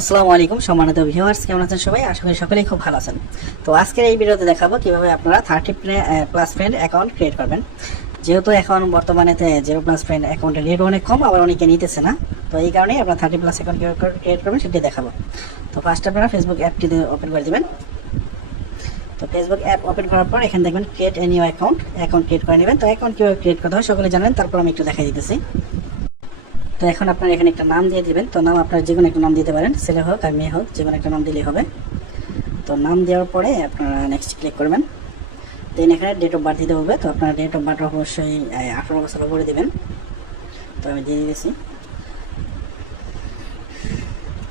আসসালামু আলাইকুম সম্মানিত ভিউয়ার্স, কেমন আছেন সবাই? আশা করি সকলেই খুব ভালো আছেন। তো আজকের এই ভিডিওতে দেখাবো কিভাবে আপনারা 30+ ফ্রেন্ড অ্যাকাউন্ট ক্রিয়েট করবেন। যেহেতু এখন বর্তমানে 0+ ফ্রেন্ড অ্যাকাউন্টের রেট অনেক কম, আবার অনেকে নিতেছে না, তো এই কারণেই আপনারা 30+ অ্যাকাউন্ট কীভাবে ক্রিয়েট করবেন সেটি দেখাবো। তো ফার্স্ট আপনারা ফেসবুক অ্যাপটি ওপেন করে দেবেন। তো ফেসবুক অ্যাপ ওপেন করার পর এখানে দেখবেন create a new account create করে নেবেন। তো অ্যাকাউন্ট কীভাবে ক্রিয়েট করতে হয় সকলে জানেন, তারপর আমি একটু দেখাই দিতেছি। তো এখন আপনারা এখানে একটা নাম দিয়ে দিবেন। তো নাম আপনারা যে কোনো একটা নাম দিতে পারেন, ছেলে হোক আর মেয়ে হোক, যে কোনো একটা নাম দিলেই হবে। তো নাম দেওয়ার পরে আপনারা নেক্সট ক্লিক করবেন। দেন এখানে ডেট অফ বার্থ দিতে হবে। তো আপনারা ডেট অফ বার্থ অবশ্যই 18 বছর করে দেবেন। তো আমি দিয়ে দিয়েছি।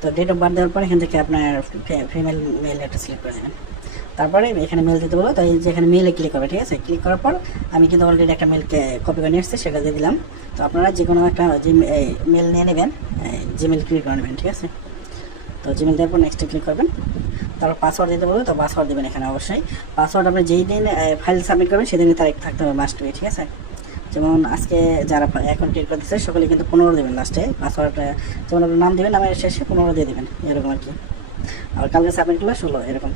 তো ডেট অফ বার্থ দেওয়ার পরে এখান থেকে আপনার ফিমেল মেল একটা সিলেক্ট করে দেবেন। তারপরে এখানে মেল দিতে বলবো, তো এই যে এখানে মেলে ক্লিক করবে, ঠিক আছে? ক্লিক করার পর আমি কিন্তু অলরেডি একটা মেলকে কপি করে নিয়ে এসেছি, সেটা দিয়ে দিলাম। তো আপনারা যে কোনো একটা মেল নিয়ে নেবেন, জিমেল ক্রিয়েট করে নেবেন, ঠিক আছে? তো জিমেল দেওয়ার পর নেক্সটে ক্লিক করবেন। তারপর পাসওয়ার্ড দিতে বলবো, তো পাসওয়ার্ড দেবেন এখানে অবশ্যই। পাসওয়ার্ড আপনি যেই দিন ফাইল সাবমিট করবেন সেদিনই তারিখ থাকতে হবে, মাস্ট বি, ঠিক আছে? যেমন আজকে যারা অ্যাকাউন্ট ক্রিয়েট করতেছে সকলে কিন্তু 15 দেবেন লাস্টে পাসওয়ার্ড। যেমন আপনার নাম দেবেন, নামের শেষে 15 দিয়ে দেবেন, এরকম আর কি। আর কালকে সাবমিট করলে 16, এরকম।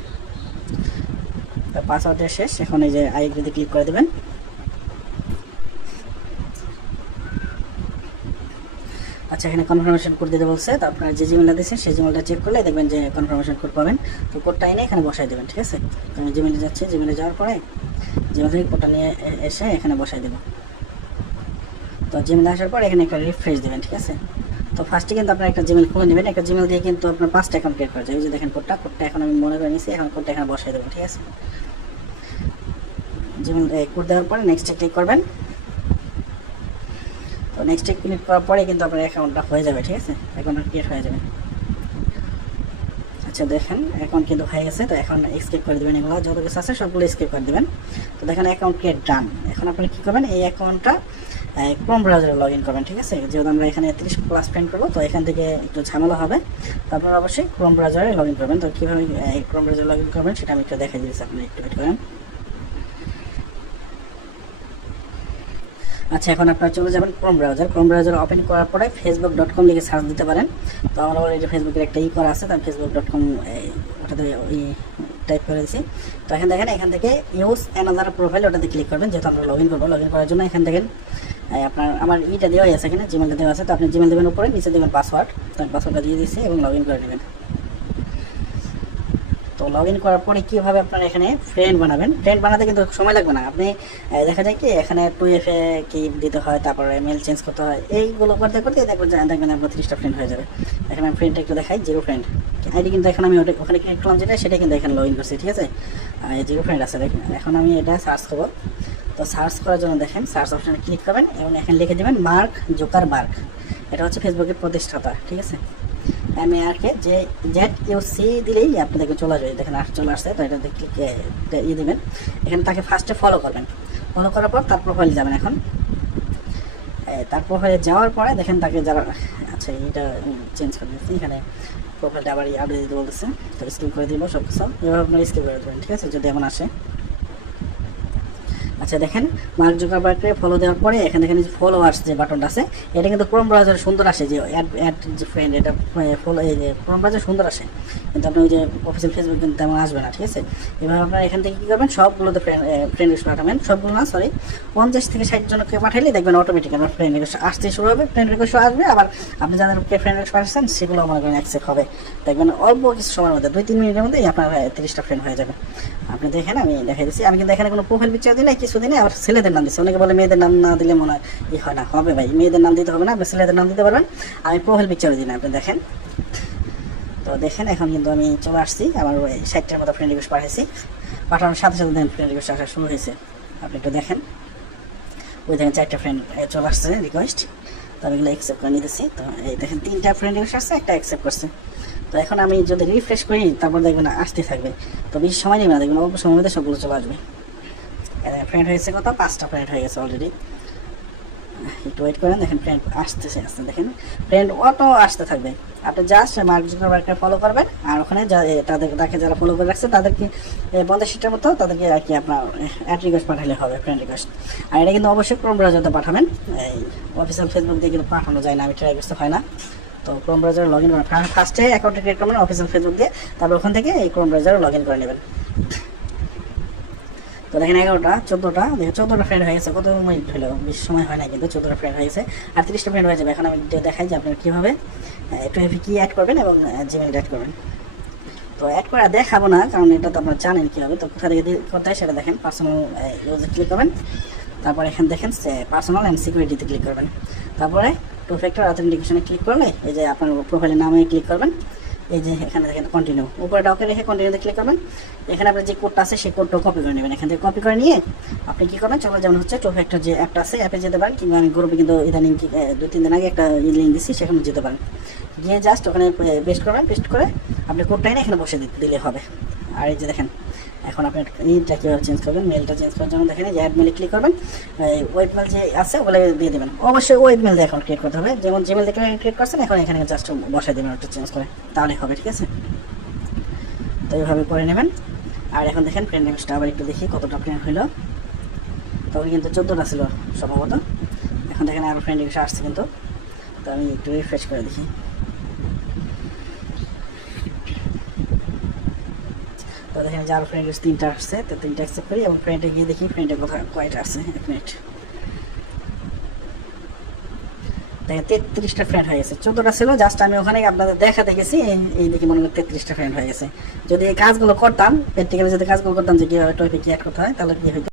পাসওয়ার্ডের শেষ। এখন এই যে আই এগ্রিতে ক্লিক করে দেবেন। আচ্ছা, এখানে কনফার্মেশন কোড দিতে বলছে। তো আপনারা যে জিমেলটা দিয়েছেন সেই জিমেলটা চেক করলে দেখবেন যে কনফার্মেশন কোড পাবেন। তো কোডটা এনে এখানে বসাই দেবেন, ঠিক আছে? তো আমি জিমেলে যাচ্ছি, জিমেলে যাওয়ার পরে জিমেল থেকে কোডটা নিয়ে এসে এখানে বসাই দেবো। তো জিমেলে আসার পর এখানে একটা রিফ্রেশ দেবেন, ঠিক আছে? তো ফার্স্টে কিন্তু আপনার একটা জিমেল খুলে নেবেন। একটা জিমেল দিয়ে কিন্তু আপনার 5টা অ্যাকাউন্ট ক্রিয়েট করা যায়। এই যে দেখেন কোডটা এখন আমি মনে করে নিয়েছি, এখন কোডটা এখানে বসাই দেবো, ঠিক আছে? জিমেল কোড দেওয়ার পরে নেক্সটে ক্লিক করবেন। তো নেক্সটে ক্লিক করার পরে কিন্তু আপনার অ্যাকাউন্টটা হয়ে যাবে, ঠিক আছে? অ্যাকাউন্টটা ক্রিয়েট হয়ে যাবে। আচ্ছা, দেখেন অ্যাকাউন্ট কিন্তু হয়ে গেছে। তো এখন স্কিপ করে দেবেন, এগুলো যত কিছু আছে সবগুলো স্কিপ করে দেবেন। তো দেখেন অ্যাকাউন্ট ক্রিয়েট ডান। এখন আপনি কী করবেন, এই অ্যাকাউন্টটা ক্রোম ব্রাউজারে লগ ইন করবেন, ঠিক আছে? যেহেতু আমরা এখানে 30+ ফ্রেন্ড করবো, তো এখান থেকে একটু ঝামেলা হবে। তো আপনারা অবশ্যই ক্রোম ব্রাউজারে লগ ইন করবেন। তো কীভাবে ক্রোম ব্রাউজারে লগ ইন করবেন সেটা আমি একটু দেখাই দিয়েছি, আপনি একটু ওয়েট করেন। আচ্ছা, এখন আপনারা চলে যাবেন ক্রোম ব্রাউজার ওপেন করার পরে facebook.com লিখে সার্চ দিতে পারেন। তো আমার অলরেডি ফেসবুকের একটা করা আছে, তাই facebook.com ওটাতে টাইপ করে দিয়েছি। তো এখন দেখেন এখান থেকে ইউজ অ্যানাদার প্রোফাইল, ওটাতে ক্লিক করবেন। যেহেতু আমরা লগ ইন করবো, লগ ইন করার জন্য এখান থেকে আপনার আমার দেওয়াই আছে, এখানে জিমেলটা দেওয়া আছে। তো আপনি জিমেল দেবেন, উপরে নিচে দেবেন পাসওয়ার্ড। তো আমি পাসওয়ার্ডটা দিয়ে দিচ্ছি এবং লগ ইন করে নেবেন। তো লগ ইন করার পরে কীভাবে আপনারা এখানে ফ্রেন্ড বানাবেন, ফ্রেন্ড বানাতে কিন্তু সময় লাগবে না। আপনি দেখা যায় কি এখানে 2FA কি দিতে হয়, তারপরে মেল চেঞ্জ করতে হয়, এইগুলো করতে করতে দেখবেন আপনার 30টা ফ্রেন্ড হয়ে যাবে। এখানে আমি ফ্রেন্ডটা একটু দেখাই, 0 ফ্রেন্ড আইডি কিন্তু এখানে আমি ওখানে ক্লিক করলাম যেটা, সেটা কিন্তু এখানে লগ ইন করছি, ঠিক আছে? 0 ফ্রেন্ড আছে। দেখেন এখন আমি এটা সার্চ করবো। তো সার্চ করার জন্য দেখেন সার্চ অপশানে ক্লিক করবেন এবং এখানে লিখে দেবেন মার্ক জুকারবার্গ। এটা হচ্ছে ফেসবুকের প্রতিষ্ঠাতা, ঠিক আছে? MARK ZUC দিলেই আপনি দেখবেন চলে আসবে। দেখেন চলে আসছে। তো এটাতে ক্লিক দেবেন। এখানে তাকে ফার্স্টে ফলো করবেন। ফলো করার পর তার প্রোফাইল যাবেন। এখন তার প্রোফাইলে যাওয়ার পরে দেখেন তাকে যারা, আচ্ছা এটা চেঞ্জ করে দিচ্ছি, এখানে প্রোফাইলটা আবার আপডেট দিতে বলতেছে। তো স্কিপ করে দিব সব কিছু, এভাবে আপনার স্কিপ করে দেবেন, ঠিক আছে? যদি এমন আসে। আচ্ছা, দেখেন মার্ক জুকারবার্গকে ফলো দেওয়ার পরে এখানে দেখেন যে ফলোয়ার্স যে বাটনটা আছে, এটা কিন্তু ক্রোম ব্রাউজারে সুন্দর আসে, যে অ্যাড যে ফ্রেন্ড, এটা ফলো, এই যে ক্রোম ব্রাউজারে সুন্দর আসে, কিন্তু আপনি ওই যে অফিসিয়াল ফেসবুক কিন্তু তেমন আসবে না, ঠিক আছে? এবার আপনারা এখান থেকে কী করবেন, সবগুলোতে ফ্রেন্ড রিকোয়েস্ট পাঠাবেন। সবগুলো না, সরি, 50 থেকে 60 জনকে পাঠাইলে দেখবেন অটোমেটিক আপনার ফ্রেন্ড রিকোয়েস্ট আসতে শুরু হবে, ফ্রেন্ড রিকোয়েস্ট আসবে। আবার আপনি যাদেরকে ফ্রেন্ড রিকোয়েস্ট পাঠাচ্ছেন সেগুলো মনে করেন অ্যাকসেপ্ট হবে। দেখবেন অল্প কিছু সময়ের মধ্যে 2-3 মিনিটের মধ্যেই আপনার 30টা ফ্রেন্ড হয়ে যাবে। আপনি দেখেন আমি দেখাই দিচ্ছি। আমি কিন্তু এখানে কোনো প্রোফাইল পিকচার দিই না, কিছু দিনে আবার ছেলেদের নাম দিচ্ছি। অনেকে বলে মেয়েদের নাম না দিলে মনে হয় হয় না, হবে ভাই, মেয়েদের নাম দিতে হবে না, আপনি ছেলেদের নাম দিতে পারবেন। আমি প্রোফাইল পিকচার দিই না, আপনি দেখেন। তো দেখেন এখন কিন্তু আমি চলে আসছি, আমার 60টার মতো ফ্রেন্ড রিকোয়েস্ট পাঠাইছি। পাঠানোর সাথে সাথে দেখেন ফ্রেন্ড রিকোয়েস্ট আসা শুরু হয়েছে। আপনি একটু দেখেন, ওই দেখেন 4টা ফ্রেন্ড চলে আসছে রিকোয়েস্ট। তো আমি এগুলো অ্যাকসেপ্ট করে নিতেছি। তো এই দেখেন 3টা ফ্রেন্ড রিকোয়েস্ট আসছে, একটা অ্যাকসেপ্ট করছে। তো এখন আমি যদি রিফ্রেশ করি তারপর দেখবেন আসতে থাকবে। তো বেশি সময় নেবে না, দেখবেন অল্প সময়ের মধ্যে সবগুলো চলে আসবে। ফ্রেন্ড হয়েছে কত, 5টা ফ্রেন্ড হয়ে গেছে অলরেডি। একটু ওয়েট করেন, দেখেন ফ্রেন্ড আসতেছে। দেখেন ফ্রেন্ড অটো আসতে থাকবে। আপনি জাস্ট মার্ক জুকারবার্গকে ফলো করবেন, আর ওখানে তাকে যারা ফলো করে রাখছে তাদেরকে 50টার মতো তাদেরকে আর কি আপনার অ্যাড রিকোয়েস্ট পাঠালে হবে, ফ্রেন্ড রিকোয়েস্ট। আর এটা কিন্তু অবশ্যই ক্রোম ব্রাউজারে পাঠাবেন, এই অফিসিয়াল ফেসবুক দিয়ে কিন্তু পাঠানো যায় না, আমি ট্রাই করতে হয় না। তো ক্রোম ব্রাউজারে লগ ইন করবেন, ফার্স্টে অ্যাকাউন্টটা ক্রিয়েট করবেন অফিসিয়াল ফেসবুক দিয়ে, তারপর ওখান থেকে এই ক্রোম ব্রাউজারে লগ ইন করে নেবেন। তো দেখেন 11টা 14টা দেখেন 14টা ফ্রেন্ড হয়ে গেছে, কত মিনিট হলো, বেশি সময় হয় না কিন্তু 14টা ফ্রেন্ড হয়ে গেছে, আর 30টা ফ্রেন্ড হয়ে যাবে। এখন আমি দেখাই যে আপনারা কীভাবে একটু কি অ্যাড করবেন এবং জিমেল অ্যাড করবেন। তো অ্যাড করে দেখাবো না, কারণ এটা তো আপনারা জানেন কীভাবে। তো কোথা থেকে করতে হয় সেটা দেখেন, পার্সোনাল ইউজে ক্লিক করবেন, তারপরে এখানে দেখেন পার্সোনাল অ্যান্ড সিকিউরিটিতে ক্লিক করবেন, তারপরে টু ফ্যাক্টর অথেন্টিকেশনে ক্লিক করলে এই যে আপনার প্রোফাইলের নামে ক্লিক করবেন, এই যে এখানে দেখেন কন্টিনিউ, উপরে ডাউকে রেখে কন্টিনিউতে ক্লিক করবেন। এখানে আপনার যে কোডটা আছে সেই কোডটা কপি করে নেবেন, এখান থেকে কপি করে নিয়ে আপনি কী করবেন, চলো যেমন হচ্ছে টু ফ্যাক্টর যে অ্যাপটা আছে অ্যাপে যেতে পারেন, কিংবা আমি গ্রুপে কিন্তু ইদানিং 2-3 দিন আগে একটা লিঙ্ক দিচ্ছি, সেখানে যেতে পারেন, গিয়ে জাস্ট ওখানে পেস্ট করবেন, পেস্ট করে আপনি কোডটা এনে এখানে বসে দিলে হবে। আর এই যে দেখেন এখন আপনার এইটা কীভাবে চেঞ্জ করবেন, মেলটা চেঞ্জ করার জন্য দেখেন যে অ্যাড মেলে ক্লিক করবেন, ওয়েব মেল যে আছে ওগুলো দিয়ে দেবেন, অবশ্যই ওয়েব মেল দিয়ে অ্যাকাউন্ট ক্রিয়েট করতে হবে, যেমন জিমেল থেকে ক্রিয়েট করছেন এখন এখানে জাস্ট বসাই দেবেন ওটা চেঞ্জ করে, তাহলে হবে, ঠিক আছে। তো এইভাবে করে নেবেন। আর এখন দেখেন ফ্রেন্ড রিকোয়েস্টটা আবার একটু দেখি কতটা ফ্রেন্ড হইলো, তখন কিন্তু 14টা ছিল সম্ভবত, এখন দেখেন আরও ফ্রেন্ড রিকোয়েস্ট আসছে কিন্তু। তো আমি একটু রিফ্রেশ করে দেখি, তো দেখেন যে আরও ফ্রেন্ড রিকোয়েস্ট 3টা আসছে, তো 3টা অ্যাকসেপ্ট করি এবং ফ্রেন্ডে গিয়ে দেখি ফ্রেন্ডের কোথায় কয়টা আসছে, 1 মিনিট। দেখেন 33টা ফ্রেন্ড হয়ে গেছে, 14টা ছিল জাস্ট আমি ওখানে আপনাদের দেখাতে গেছি, এই দেখি মনে করি 33টা ফ্রেন্ড হয়ে গেছে। যদি এই কাজগুলো করতাম, প্র্যাকটিক্যালি যদি কাজগুলো করতাম যে কীভাবে টপিক কি অ্যাড করতে হয়, তাহলে কি হইতো।